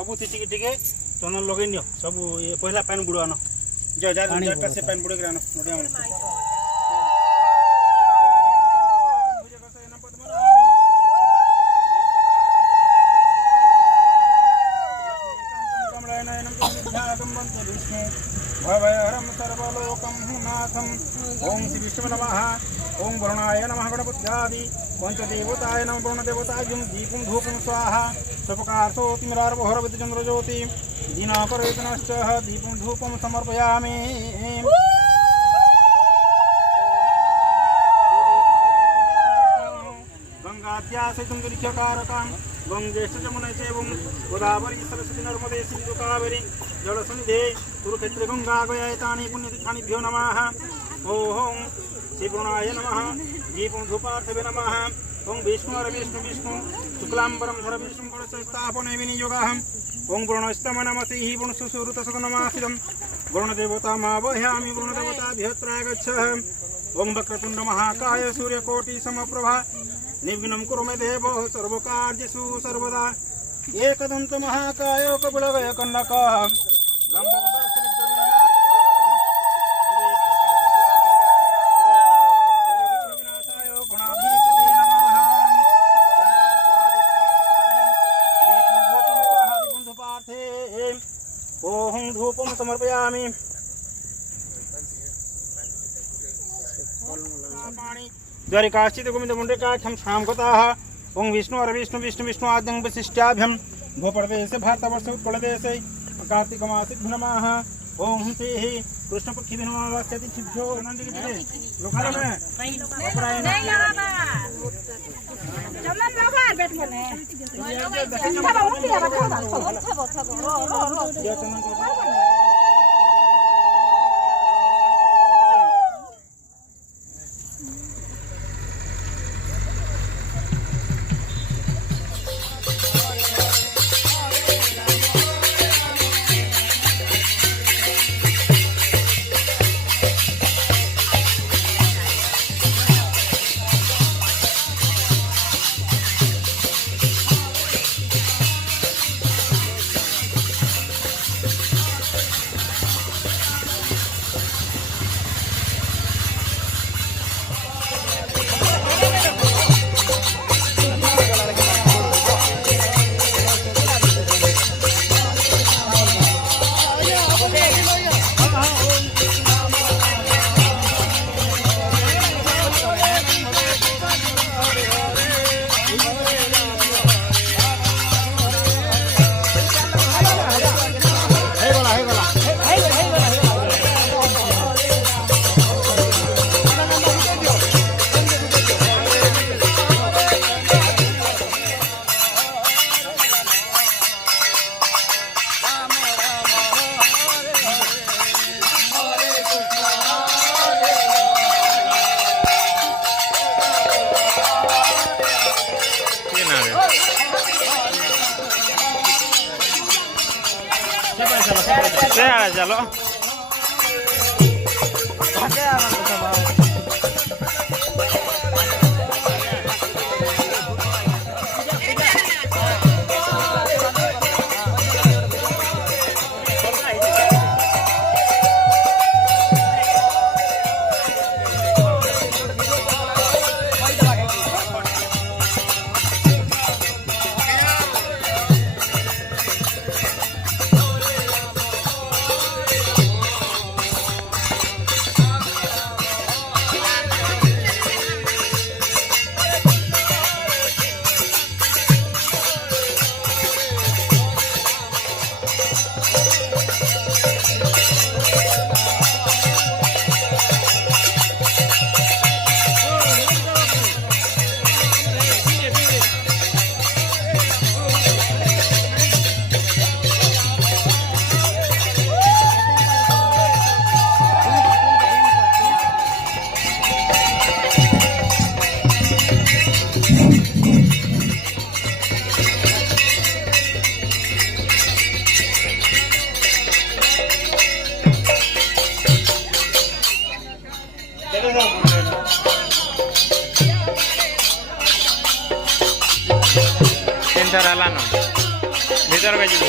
सबू टिके टिके चंदन लगे नियो सब ये पहला पैन बुड़ानो जा जा से पैन बुड़े करानो नदिया मन भयहरं सर्वलोकं नाथं ओम श्री विष्णु नमः ओम वरुणाय नमः गणपत्यादि पंचदेवताय नमः वरुणदेवतायं दीपं धूपं स्वाहा स्वपकाशोऽतिमिरार्भोरविद्युचन्द्रज्योति दिनापरेतनश्च दीपं धूपं समर्पयामि गंगाद्यासहितं गिरिचकारकां गंगेशजमुनैसेवं गोदावरी सरस्वती नर्मदे सिन्धु कावेरी जलसन्निधे कुरुक्षेत्रे गंगा गयायतानि पुण्यतीर्थानिभ्यो नमः ओम श्रीगुणाय नमः दीपं धूपार्थवे नमः ओम विष्णु विष्णु शुक्लांबरं धर विष्णु गणस्थापने विनियोगः ओम वरुणस्तम नमसिः वरुणसुसुरुतसदनमासिदं वरुणदेवता मावह्यामि वरुणदेवताभ्यत्राय गच्छः ओम वक्रतुण्ड महाकाय सूर्यकोटि समप्रभा निर्विघ्नं कुरु मे देव सर्वकार्येषु सर्वदा एकदन्त महाकाय कपिलवय कन्नकः लम्बोदर ओम धूपं समर्पयामि द्वारिकाश्चित गोविंद मुंडकाख्यं शामगताः ओम विष्णु विष्णु आद्यं वसिष्ठाभ्यं भूप्रदेशे भारतवर्ष उत्कलदेशे कार्तिक मासे नमः ओम ते कृष्णपक्षी नमस्ते सिद्धो नंदिके लोकाल में चमन लगा बैठ मने चलो Pintar alano. 14 কেজি।